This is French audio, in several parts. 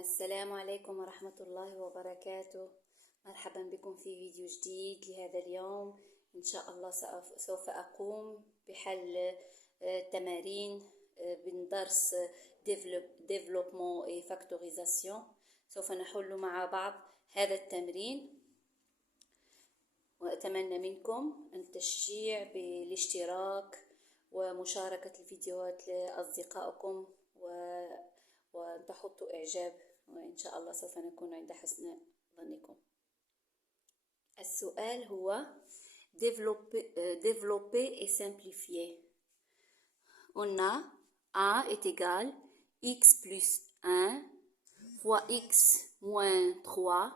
السلام عليكم ورحمة الله وبركاته. مرحبا بكم في فيديو جديد لهذا اليوم. إن شاء الله سوف أقوم بحل تمارين من درس Développement et Factorisation. سوف نحل مع بعض هذا التمرين، وأتمنى منكم التشجيع بالاشتراك ومشاركة الفيديوهات لأصدقائكم وأن تحطوا إعجاب، وإن شاء الله سوف نكون عند حسن ظنكم. السؤال هو développer et simplifier. On a A est égal x plus 1 fois x moins 3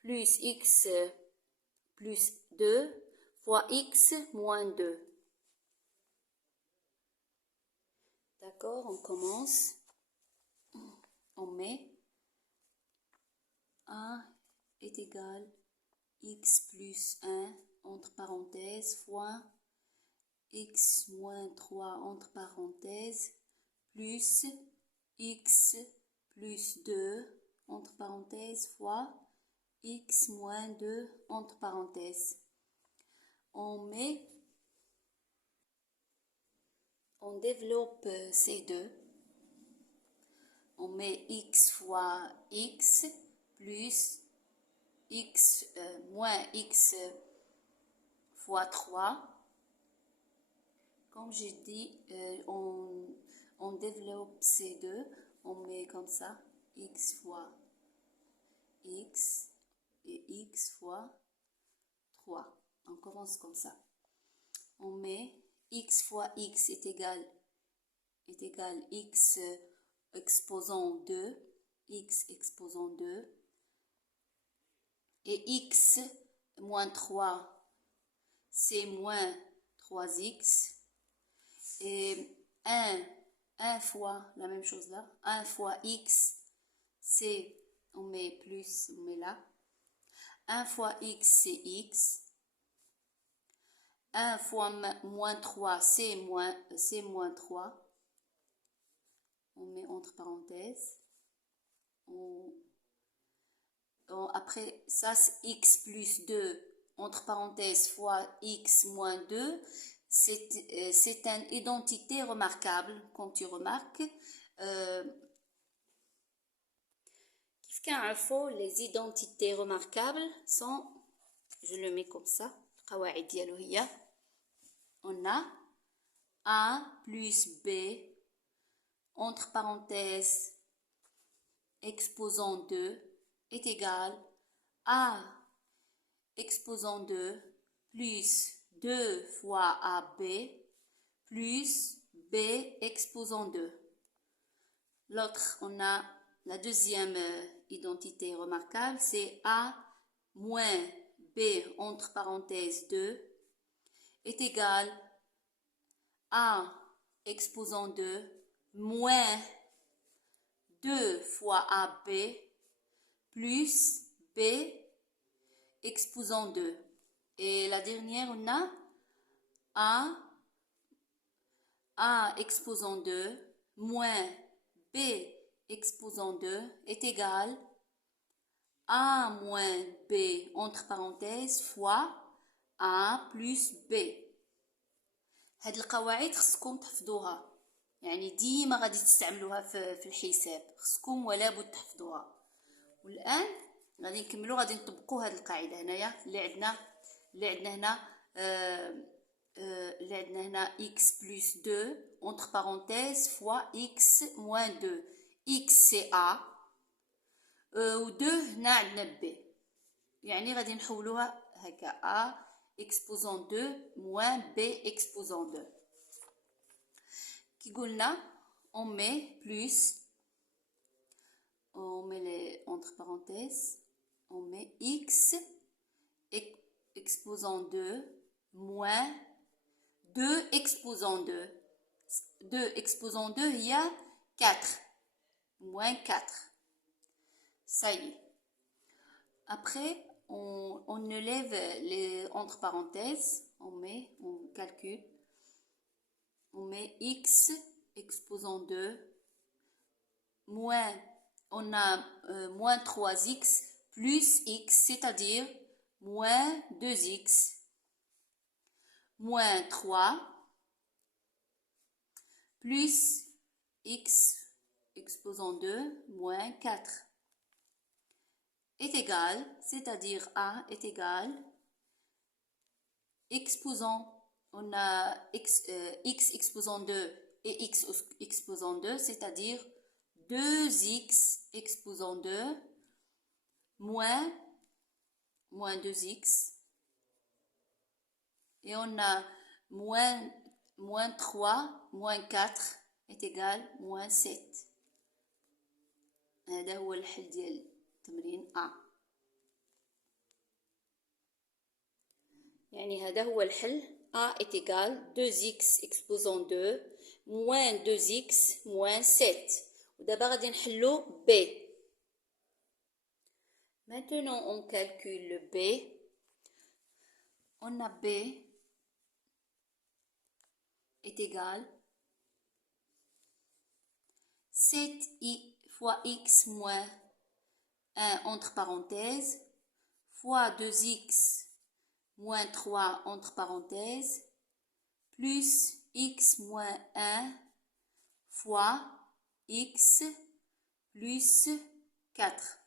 plus x plus 2 fois x moins 2. D'accord, on commence. On met A est égal x plus 1 entre parenthèses fois x moins 3 entre parenthèses plus x plus 2 entre parenthèses fois x moins 2 entre parenthèses. On développe ces deux. On met x fois x plus x moins x fois 3. Comme j'ai dit, on développe ces deux. On met comme ça x fois x et x fois 3. On commence comme ça. On met x fois x est égal x exposant 2, x exposant 2, et x moins 3, c'est moins 3x, et 1 fois, la même chose là, 1 fois x, c'est, on met plus, on met là, 1 fois x, c'est x, 1 fois moins 3, c'est moins 3, on met entre parenthèses, après ça c'est x plus 2 entre parenthèses fois x moins 2, c'est une identité remarquable. Quand tu remarques كيف كنعرفوا les identités remarquables sont, je le mets comme ça, القواعد ديالو هي on a A plus B entre parenthèses exposant 2 est égal A exposant 2 plus 2 fois AB plus B exposant 2. L'autre, on a la deuxième identité remarquable, c'est A moins B entre parenthèses 2 est égal A exposant 2 moins 2 fois AB plus B exposant 2. Et la dernière, on a A exposant 2 moins B exposant 2 est égal A moins B entre parenthèses fois A plus B. هاد القواعد خصكم تحفظوها، يعني ديما غادي تستعملوها في الحساب، خصكم ولا بد تحفظوها. والآن غادي نكملوا، غادي نطبقوا هاد القاعده هنايا اللي عندنا هنا x plus 2 entre parenthèses fois x moins 2. x c'est a و 2 هنا عندنا b، يعني غادي نحولوها هكا a exposant 2 moins b exposant 2. كي قلنا on met plus, on met les entre parenthèses, on met x exposant 2 moins 2 exposant 2. 2 exposant 2, il y a 4. Moins 4. Ça y est. Après, on enlève les entre parenthèses. On calcule. On met x exposant 2 moins on a moins 3x plus x, c'est-à-dire moins 2x, moins 3, plus x exposant 2, moins 4, est égal, c'est-à-dire a est égal, exposant, on a x exposant 2 et x exposant 2, c'est-à-dire 2x exposant 2 moins 2x. Et on a moins 3 moins 4 est égal moins 7. هذا هو الحل ديال تمرين A. يعني هذا هو الحل. A est égal 2x exposant 2 moins 2x moins 7. ودابا غادي نحلو B. Maintenant on calcule le B. On a B est égal 7 fois x moins 1 entre parenthèses fois 2x moins 3 entre parenthèses plus x moins 1 fois x plus 4.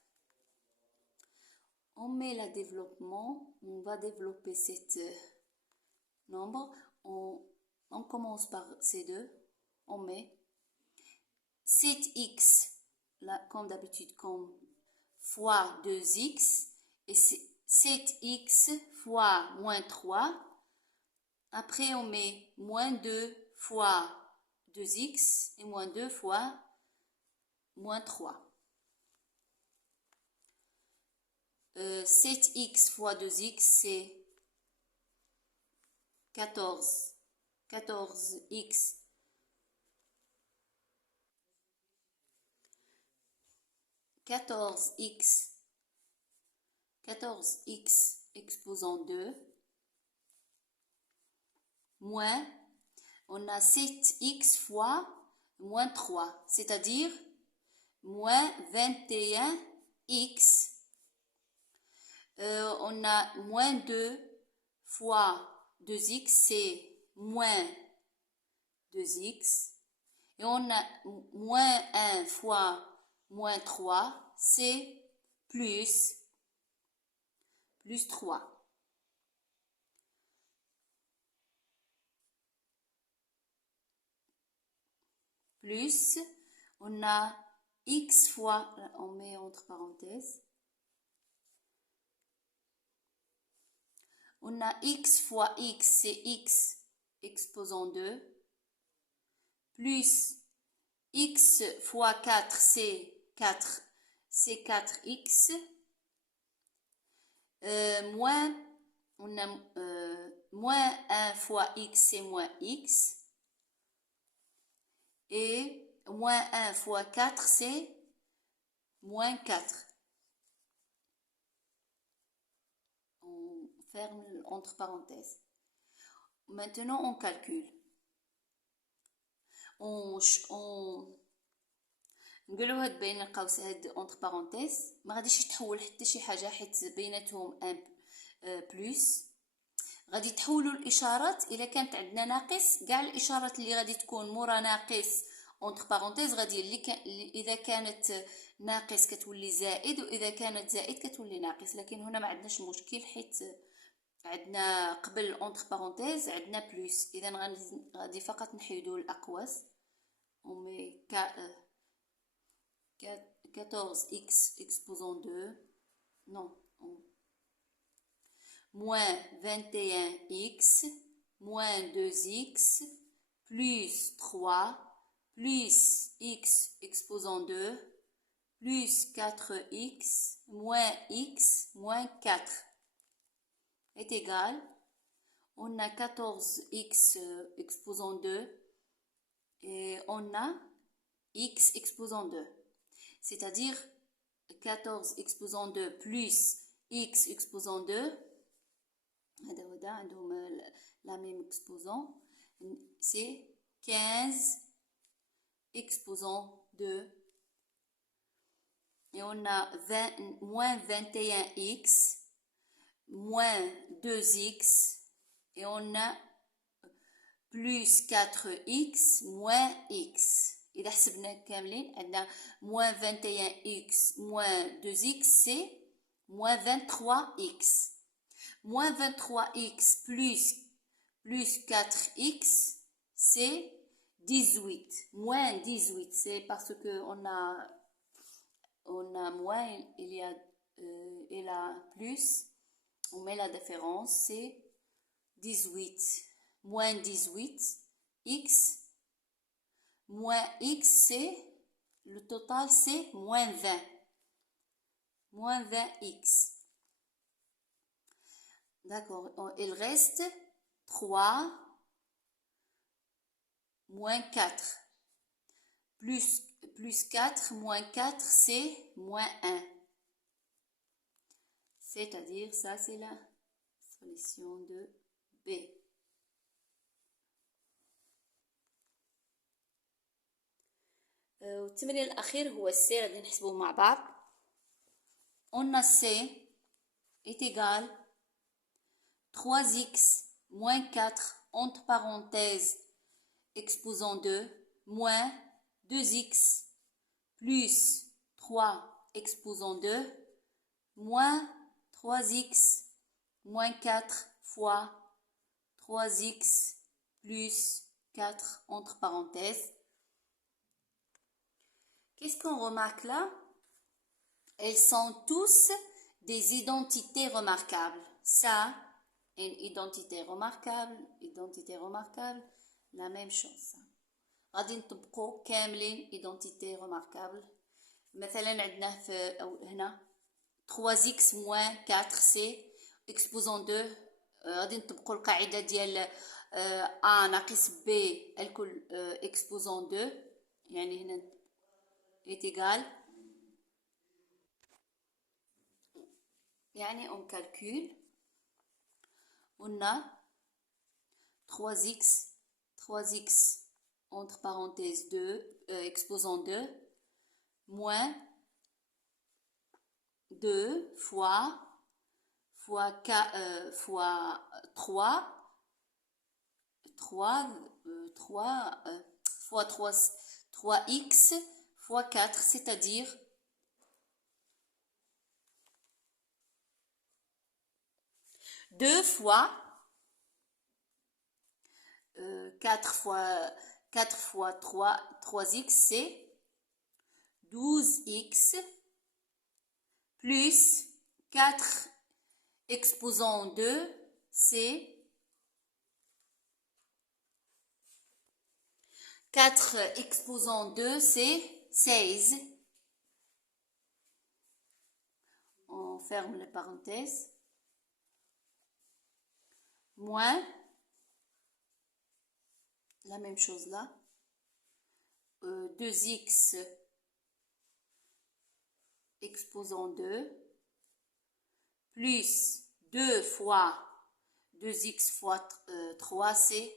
On met le développement, on va développer cet nombre. On commence par ces deux, on met 7x, là, comme d'habitude, comme fois 2x, et 7x fois moins 3. Après, on met moins 2 fois 2x et moins 2 fois moins 3. 7x fois 2x, c'est 14. 14x. 14x exposant 2 moins, on a 7x fois moins 3, c'est-à-dire moins 21x. On a moins 2 fois 2x, c'est moins 2x. Et on a moins 1 fois moins 3, c'est plus 3. Plus, on a x fois, on met entre parenthèses, on a x fois x, c'est x exposant 2, plus x fois 4, c'est 4x, moins, on a moins 1 fois x, c'est moins x, et moins 1 fois 4, c'est moins 4. On ferme entre parenthèses. Maintenant, on calcule. نقولوا هاد بين القوس هاد اونتر بارونتيز ما غاديش يتحول حتى شي حاجه حيت بيناتهم ان بلس. غادي تحولوا الاشارات الا كانت عندنا ناقص، كاع الاشارات اللي غادي تكون مورا ناقص اونتر بارونتيز غادي اذا كانت ناقص كتولي زائد، واذا كانت زائد كتولي ناقص. لكن هنا ما عندناش مشكل حيت عندنا قبل اونتر بارونتيز عندنا بلس، اذا غادي فقط نحيدوا الاقواس. on met 14x exposant 2, non, moins 21x, moins 2x, plus 3, plus x exposant 2, plus 4x, moins x, moins 4 est égal. On a 14x exposant 2 et on a x exposant 2. C'est-à-dire 14 exposant 2 plus x exposant 2, la même exposant, c'est 15 exposant 2 on a moins 21x, moins 2x, et on a plus 4x, moins x. إذا حسبنا كاملين عندنا moins 21x, moins 2x, c'est moins 23x. Moins 23x plus 4x, c'est 18. Moins 18, c'est parce que on a moins, il y a plus, on met la différence, c'est 18. Moins 18, x, moins x, c'est, le total c'est moins 20. Moins 20x. D'accord, il reste 3 moins 4. Plus 4 moins 4, c'est moins 1. C'est-à-dire, ça c'est la solution de B. والتمرين الأخير هو السي غادي نحسبوه مع بعض. On a C est égal 3x moins 4 entre parenthèses exposant 2 moins 2x plus 3 exposant 2 moins 3x moins 4 fois 3x plus 4 entre parenthèses. Qu'est-ce qu'on remarque là? Elles sont tous des identités remarquables. Ça, une identité remarquable, la même chose. غادي نطبقوا كاملين identité remarquable. مثلا عندنا في هنا 3x moins 4c exposant 2. غادي نطبقوا القاعدة ديال a ناقص b الكل exposant 2. يعني هنا est égal. يعني on calcule. On a 3x entre parenthèses 2 exposant 2 moins 2 fois 4, fois 3 fois 3x fois 4, c'est-à-dire 2 fois 4 fois 3x, c'est 12x plus 4 exposant 2, c'est 4 exposant 2, c'est 16. On ferme les parenthèses. Moins, la même chose là, 2x exposant 2, plus 2 fois 2x fois 3, c'est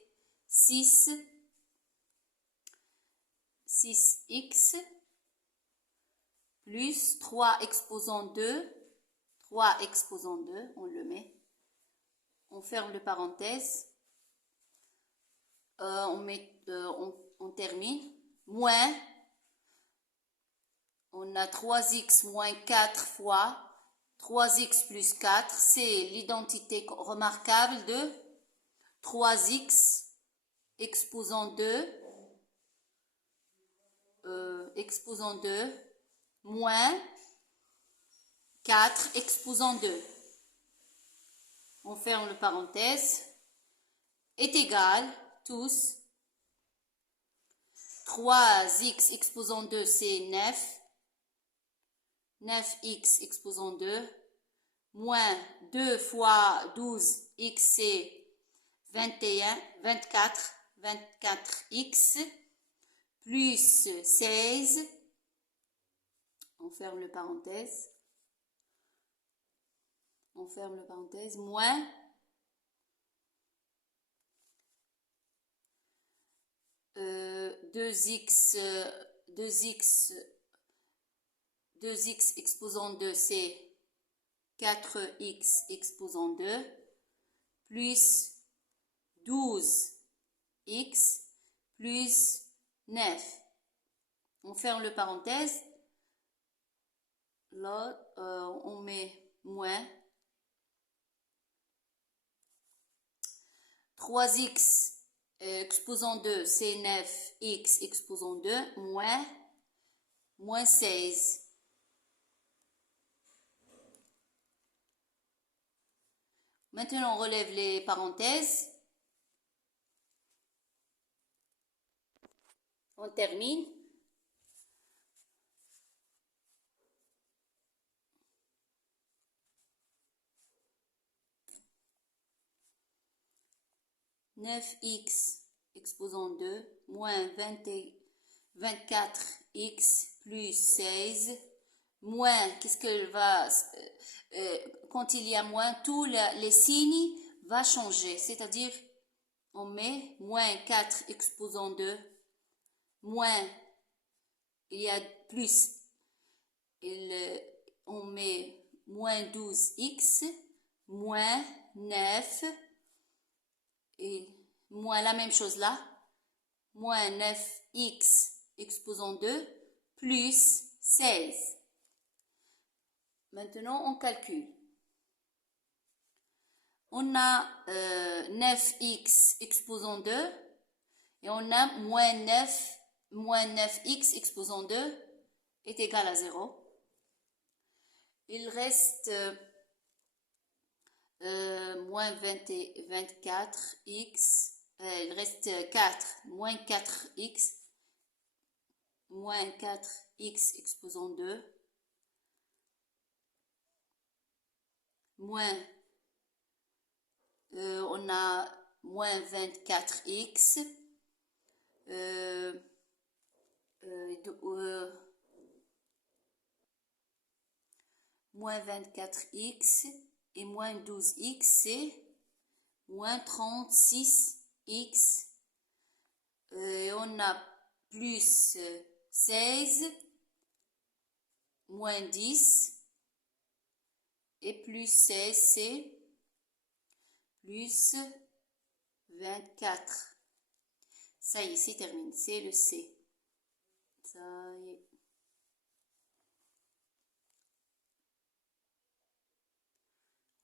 6x, plus 3 exposant 2, on le met. On ferme le parenthèse, on termine, moins, on a 3x moins 4 fois 3x plus 4, c'est l'identité remarquable de 3x exposant 2, moins 4 exposant 2. On ferme le parenthèse, est égal, tous, 3x exposant 2, c'est 9, 9x exposant 2, moins 2 fois 12x, c'est 24x, plus 16, on ferme le parenthèse, moins 2x 2x exposant 2, c'est 4x exposant 2, plus 12x plus 9. On ferme le parenthèse. Là, on met moins. 3x exposant 2, c'est 9x exposant 2, moins 16. Maintenant, on relève les parenthèses. On termine. « 9x exposant 2 moins 24x plus 16 moins, qu'est-ce qu'elle va, quand il y a moins, tous les signes vont changer, c'est-à-dire on met moins 4 exposant 2, moins, il y a plus, on met moins 12x, moins 9, et moins la même chose là, moins 9x exposant 2, plus 16. Maintenant, on calcule. On a 9x exposant 2 et on a moins 9x exposant 2 est égal à 0. Il reste moins 24x, il reste 4, moins 4x exposant 2, moins, on a moins 24x, moins 24x et moins 12x, c'est moins 36x. Et on a plus 16, moins 10, et plus 16, c'est plus 24. Ça y est, c'est terminé, c'est le C. Ça y est.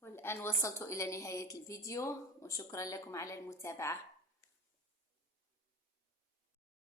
والآن وصلت إلى نهاية الفيديو وشكرا لكم على المتابعة.